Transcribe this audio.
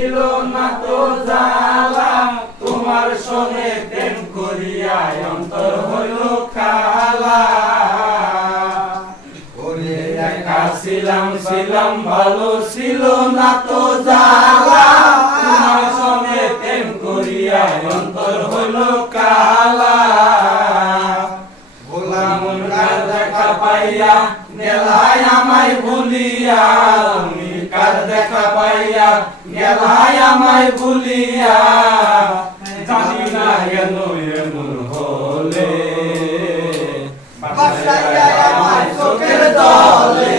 ছিল না তো জ্বালা তোমার সঙ্গে প্রেম করিয়া অন্তর হইল খালা। ওরে একা ছিলাম ছিলাম ভালো ছিল না তো জ্বালা তোমার সঙ্গে প্রেম করিয়া অন্তর হইল কালা। ভোলা মন কার দেখা পাইয়া গেলাই আমায় ভুলিয়া, তুমি কার দেখা পাইয়া গেলাই আমায় ভুলিয়া, জানি না কেন এমন হলে বাসায় আমায় চোখের জলে।